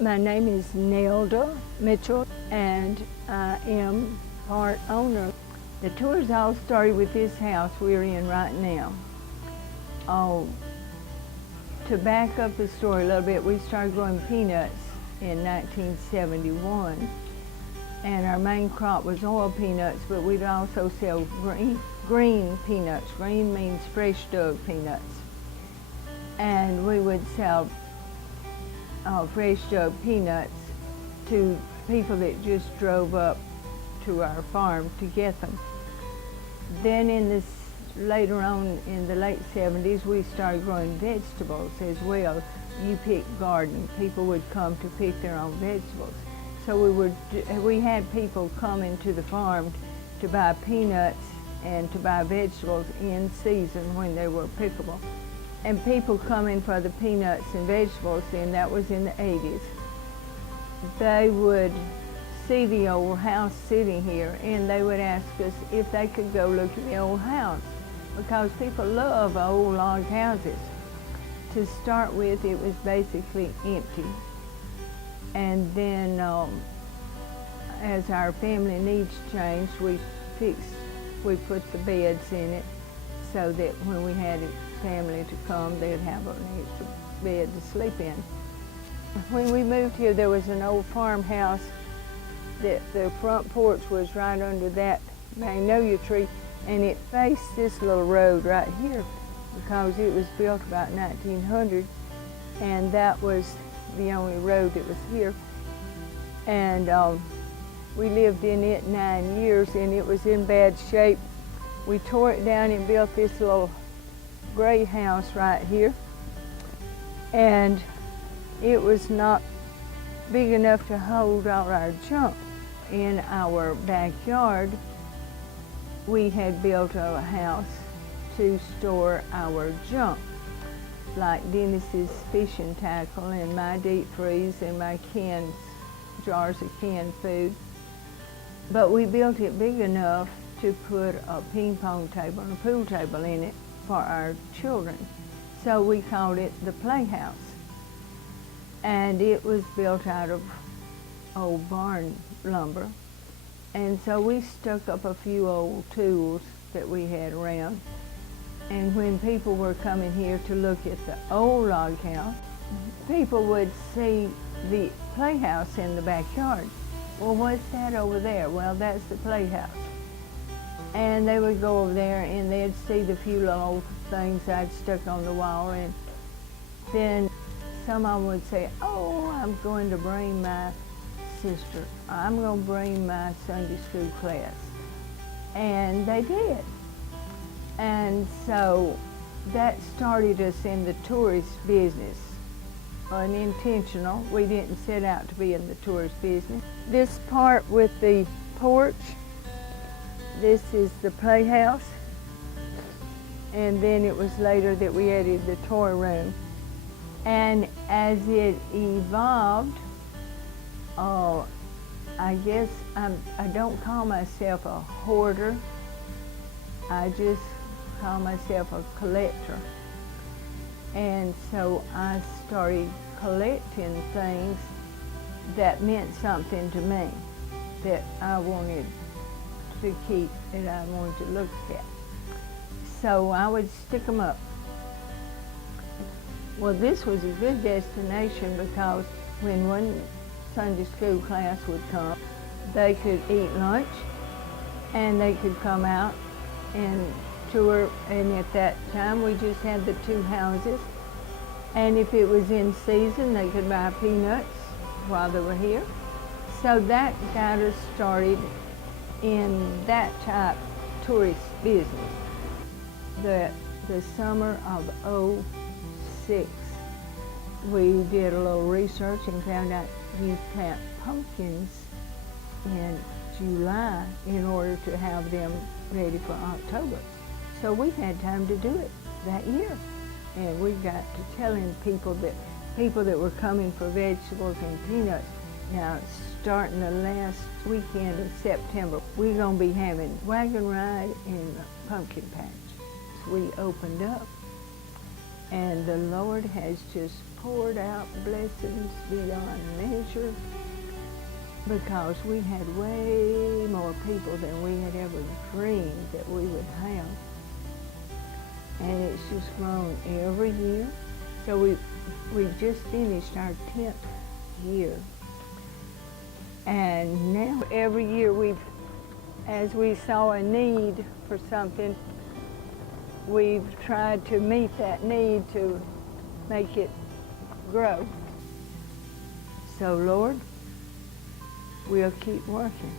My name is Nelda Mitchell, and I am part owner. The tours all started with this house we're in right now. Oh, to back up the story a little bit, we started growing peanuts in 1971, and our main crop was oil peanuts, but we'd also sell green peanuts. Green means fresh dug peanuts. And we would sell fresh dug peanuts to people that just drove up to our farm to get them. Then later on in the late 70s, we started growing vegetables as well. You pick garden. People would come to pick their own vegetables. So we had people coming to the farm to buy peanuts and to buy vegetables in season when they were pickable. And people coming for the peanuts and vegetables, and that was in the 80s. They would see the old house sitting here, and they would ask us if they could go look at the old house, because people love old log houses. To start with, it was basically empty. And then as our family needs changed, we put the beds in it so that when we had a family to come, they'd have an extra bed to sleep in. When we moved here, there was an old farmhouse that the front porch was right under that magnolia tree, and it faced this little road right here because it was built about 1900, and that was the only road that was here. And we lived in it 9 years, and it was in bad shape. We tore it down and built this little gray house right here, and it was not big enough to hold all our junk. In our backyard, we had built a house to store our junk, like Dennis's fishing tackle and my deep freeze and my jars of canned food. But we built it big enough to put a ping pong table and a pool table in it for our children. So we called it the Playhouse. And it was built out of old barn lumber. And so we stuck up a few old tools that we had around. And when people were coming here to look at the old log house, people would see the playhouse in the backyard. Well, what's that over there? Well, that's the Playhouse. And they would go over there and they'd see the few little old things I'd stuck on the wall, and then some of them would say, oh, I'm going to bring my sister. I'm going to bring my Sunday school class. And they did. And so that started us in the tourist business. Unintentional. We didn't set out to be in the tourist business. This part with the porch, this is the Playhouse, and then it was later that we added the toy room. And as it evolved, I guess I don't call myself a hoarder, I just call myself a collector. And so I started collecting things that meant something to me, that I wanted to keep, that I wanted to look at. So I would stick them up. Well, this was a good destination because when one Sunday school class would come, they could eat lunch and they could come out and tour. And at that time, we just had the two houses. And if it was in season, they could buy peanuts while they were here. So that got us started in that type tourist business. The summer of '06, we did a little research and found out you plant pumpkins in July in order to have them ready for October. So we had time to do it that year. And we got to telling people that were coming for vegetables and peanuts. Now, starting the last weekend of September, we're going to be having wagon ride and a pumpkin patch. So we opened up, and the Lord has just poured out blessings beyond measure because we had way more people than we had ever dreamed that we would have. And it's just grown every year. So we just finished our 10th year. And now every year as we saw a need for something, we've tried to meet that need to make it grow. So Lord, we'll keep working.